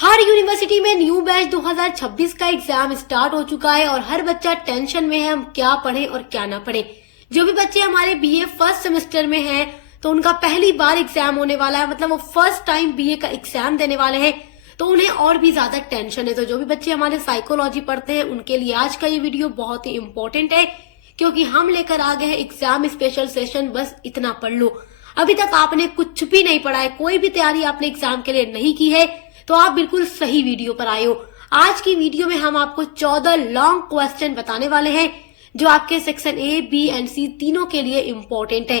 हर university में new batch 2026 का exam start हो चुका है और हर बच्चा टेंशन में है हम क्या पढ़ें और क्या ना पढ़ें। जो भी बच्चे हमारे बीए फर्स्ट सेमेस्टर में हैं तो उनका पहली बार एग्जाम होने वाला है, मतलब वो फर्स्ट टाइम बीए का एग्जाम देने वाले हैं, तो उन्हें और भी ज्यादा टेंशन है। तो जो भी बच्चे हमारे साइकोलॉजी पढ़ते हैं उनके लिए आज का ये वीडियो बहुत ही इम्पोर्टेंट है, क्योंकि हम लेकर आ गए हैं एग्जाम स्पेशल सेशन। बस इतना पढ़ लो। अभी तक आपने कुछ भी नहीं पढ़ा है, कोई भी तैयारी आपने एग्जाम के लिए नहीं की है, तो आप बिल्कुल सही वीडियो पर आए हो। आज की वीडियो में हम आपको 14 लॉन्ग क्वेश्चन बताने वाले हैं जो आपके सेक्शन ए, बी एंड सी तीनों के लिए इम्पोर्टेंट है।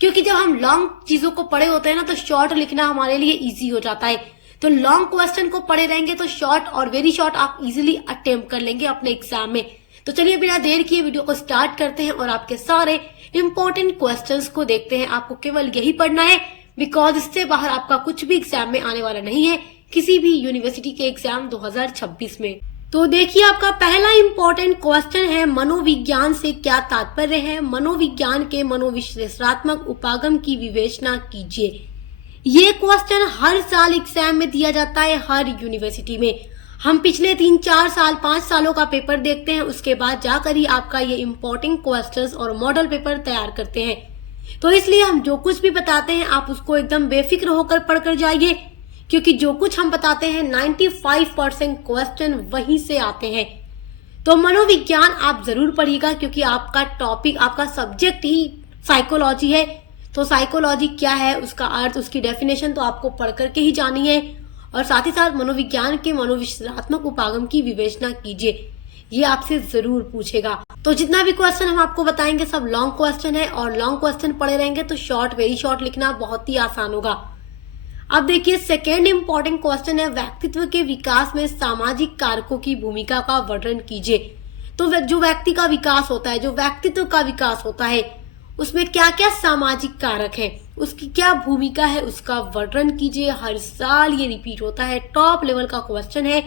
क्योंकि जब हम लॉन्ग चीजों को पढ़े होते हैं ना, तो शॉर्ट लिखना हमारे लिए इजी हो जाता है। तो लॉन्ग क्वेश्चन को पढ़े रहेंगे तो शॉर्ट और वेरी शॉर्ट आप इजीली अटेम्प्ट कर लेंगे अपने एग्जाम में। तो चलिए बिना देर किए वीडियो को स्टार्ट करते हैं और आपके सारे इंपॉर्टेंट क्वेश्चंस को देखते हैं। आपको केवल यही पढ़ना है, बिकॉज इससे बाहर आपका कुछ भी एग्जाम में आने वाला नहीं है, किसी भी यूनिवर्सिटी के एग्जाम 2026 में। तो देखिए, आपका पहला इंपॉर्टेंट क्वेश्चन है, मनोविज्ञान से क्या तात्पर्य है? मनोविज्ञान के मनोविश्लेषणात्मक उपागम की विवेचना कीजिए। ये क्वेश्चन हर साल एग्जाम में दिया जाता है, हर यूनिवर्सिटी में। हम पिछले 3-4 साल 5 सालों का पेपर देखते हैं, उसके बाद जाकर ही आपका ये इम्पोर्टेंट क्वेश्चंस और मॉडल पेपर तैयार करते हैं। तो इसलिए हम जो कुछ भी बताते हैं आप उसको एकदम बेफिक्र होकर पढ़कर जाइए, क्योंकि जो कुछ हम बताते हैं 95% क्वेश्चन वहीं से आते हैं। तो मनोविज्ञान आप जरूर पढ़िएगा, क्योंकि आपका टॉपिक, आपका सब्जेक्ट ही साइकोलॉजी है। तो साइकोलॉजी क्या है, उसका अर्थ, उसकी डेफिनेशन तो आपको पढ़ करके ही जानी है। और साथ ही साथ मनोविज्ञान के मनोविश्लेषणात्मक उपागम की विवेचना कीजिए, ये आपसे जरूर पूछेगा। तो जितना भी क्वेश्चन हम आपको बताएंगे सब लॉन्ग क्वेश्चन है, और लॉन्ग क्वेश्चन पढ़े रहेंगे तो शॉर्ट, वेरी शॉर्ट लिखना बहुत ही आसान होगा। अब देखिए, सेकेंड इंपॉर्टेंट क्वेश्चन है, व्यक्तित्व के विकास में सामाजिक कारकों की भूमिका का वर्णन कीजिए। तो जो व्यक्ति का विकास होता है, जो व्यक्तित्व का विकास होता है, उसमें क्या क्या सामाजिक कारक है, उसकी क्या भूमिका है, उसका वर्णन कीजिए। हर साल ये रिपीट होता है, टॉप लेवल का क्वेश्चन है।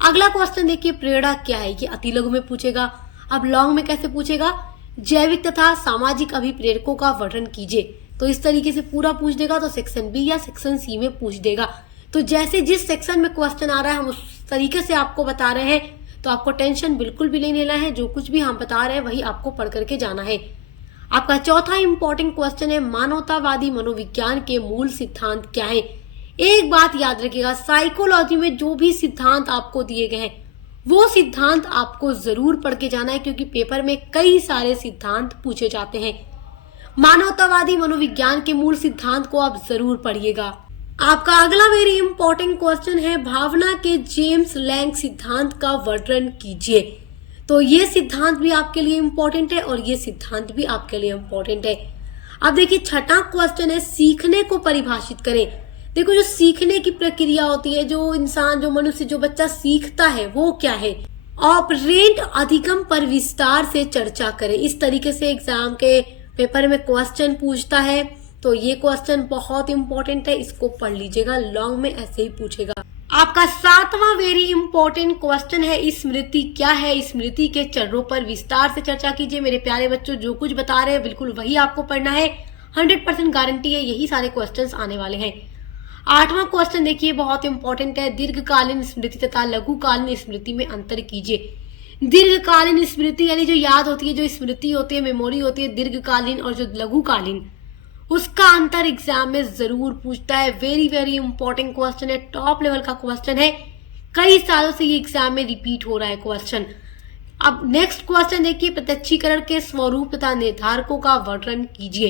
अगला क्वेश्चन देखिए, प्रेरणा क्या है? ये अति लघु में पूछेगा। अब लॉन्ग में कैसे पूछेगा? जैविक तथा सामाजिक अभिप्रेरकों का वर्णन कीजिए। तो इस तरीके से पूरा पूछ देगा, तो सेक्शन बी या सेक्शन सी में पूछ देगा। तो जैसे जिस सेक्शन में क्वेश्चन आ रहा है हम उस तरीके से आपको बता रहे हैं, तो आपको टेंशन बिल्कुल भी नहीं लेना है। जो कुछ भी हम बता रहे हैं वही आपको पढ़ करके जाना है। आपका चौथा इंपॉर्टेंट क्वेश्चन है, मानवतावादी मनोविज्ञान के मूल सिद्धांत क्या है? एक बात याद रखिएगा, साइकोलॉजी में जो भी सिद्धांत आपको दिए गए हैं वो सिद्धांत आपको जरूर पढ़ के जाना है, क्योंकि पेपर में कई सारे सिद्धांत पूछे जाते हैं। मानवतावादी मनोविज्ञान के मूल सिद्धांत को आप जरूर पढ़िएगा। आपका अगला वेरी इंपॉर्टेंट क्वेश्चन है, भावना के जेम्स लैंग सिद्धांत का वर्णन कीजिए। तो ये सिद्धांत भी आपके लिए इम्पोर्टेंट है और ये सिद्धांत भी आपके लिए इम्पोर्टेंट है। अब देखिए, छठा क्वेश्चन है, सीखने को परिभाषित करें। देखो, जो सीखने की प्रक्रिया होती है, जो इंसान, जो मनुष्य, जो बच्चा सीखता है वो क्या है? ऑपरेंट अधिगम पर विस्तार से चर्चा करें। इस तरीके से एग्जाम के पेपर में क्वेश्चन पूछता है, तो ये क्वेश्चन बहुत इंपॉर्टेंट है, इसको पढ़ लीजिएगा। लॉन्ग में ऐसे ही पूछेगा। आपका सातवां वेरी इंपॉर्टेंट क्वेश्चन है, स्मृति क्या है? स्मृति के चरणों पर विस्तार से चर्चा कीजिए। मेरे प्यारे बच्चों, जो कुछ बता रहे हैं बिल्कुल वही आपको पढ़ना है। 100% गारंटी है, यही सारे क्वेश्चंस आने वाले हैं। आठवां क्वेश्चन देखिए, बहुत इंपॉर्टेंट है, दीर्घकालीन स्मृति तथा लघुकालीन स्मृति में अंतर कीजिए। दीर्घकालीन स्मृति यानी जो याद होती है, जो स्मृति होती है, मेमोरी होती है, दीर्घकालीन और जो लघुकालीन, उसका अंतर एग्जाम में जरूर पूछता है। वेरी वेरी इंपॉर्टेंट क्वेश्चन है, टॉप लेवल का क्वेश्चन है, कई सालों से ये एग्जाम में रिपीट हो रहा है क्वेश्चन। अब नेक्स्ट क्वेश्चन देखिए, प्रत्यक्षीकरण के स्वरूप तथा निर्धारकों का वर्णन कीजिए।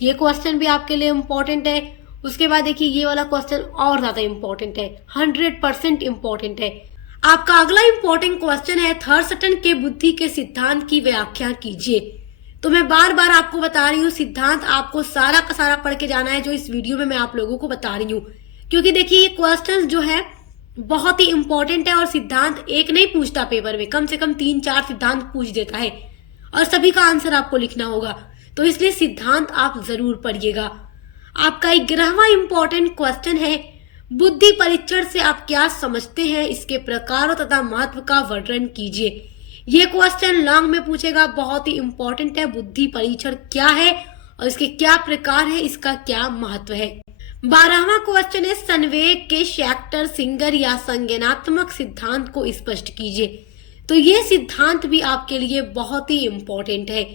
ये क्वेश्चन भी आपके लिए इम्पोर्टेंट है। उसके बाद देखिए, ये वाला क्वेश्चन और ज्यादा इम्पोर्टेंट है, 100% इम्पोर्टेंट है। आपका अगला इम्पोर्टेंट क्वेश्चन है, थर्स्टन के बुद्धि के सिद्धांत की व्याख्या कीजिए। तो मैं बार बार आपको बता रही हूँ, सिद्धांत आपको सारा का सारा पढ़ के जाना है, जो इस वीडियो में मैं आप लोगों को बता रही हूँ। क्योंकि देखिए, ये क्वेश्चंस जो है बहुत ही इंपॉर्टेंट है, और सिद्धांत एक नहीं पूछता पेपर में, कम से कम 3-4 सिद्धांत पूछ देता है, और सभी का आंसर आपको लिखना होगा। तो इसलिए सिद्धांत आप जरूर पढ़िएगा। आपका 11वां इंपॉर्टेंट क्वेश्चन है, बुद्धि परीक्षण से आप क्या समझते हैं? इसके प्रकारों तथा महत्व का वर्णन कीजिए। ये क्वेश्चन लॉन्ग में पूछेगा, बहुत ही इंपॉर्टेंट है। बुद्धि परीक्षण क्या है और इसके क्या प्रकार है, इसका क्या महत्व है? 12वां क्वेश्चन है संवेग के शैक्टर सिंगर या संज्ञानात्मक सिद्धांत को स्पष्ट कीजिए। तो ये सिद्धांत भी आपके लिए बहुत ही इंपॉर्टेंट है।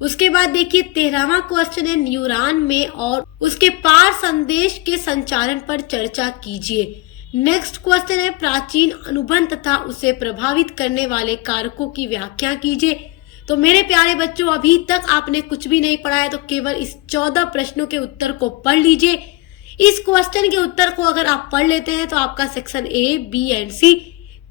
उसके बाद देखिए 13वां क्वेश्चन है न्यूरॉन में और उसके पार संदेश के संचारण पर चर्चा कीजिए। नेक्स्ट क्वेश्चन है प्राचीन अनुबंध तथा उसे प्रभावित करने वाले कारकों की व्याख्या कीजिए। तो मेरे प्यारे बच्चों, अभी तक आपने कुछ भी नहीं पढ़ा है तो केवल इस 14 प्रश्नों के उत्तर को पढ़ लीजिए। इस क्वेश्चन के उत्तर को अगर आप पढ़ लेते हैं तो आपका सेक्शन ए, बी एंड सी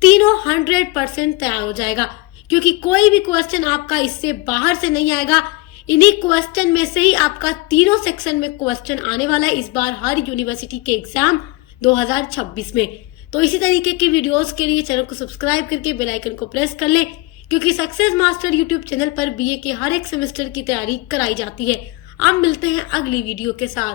तीनों 100% तैयार हो जाएगा, क्योंकि कोई भी क्वेश्चन आपका इससे बाहर से नहीं आएगा। इन्हीं क्वेश्चन में से ही आपका तीनों सेक्शन में क्वेश्चन आने वाला है इस बार हर यूनिवर्सिटी के एग्जाम 2026 में। तो इसी तरीके की वीडियोस के लिए चैनल को सब्सक्राइब करके बेल आइकन को प्रेस कर लें, क्योंकि सक्सेस मास्टर यूट्यूब चैनल पर बीए के हर एक सेमेस्टर की तैयारी कराई जाती है। अब मिलते हैं अगली वीडियो के साथ।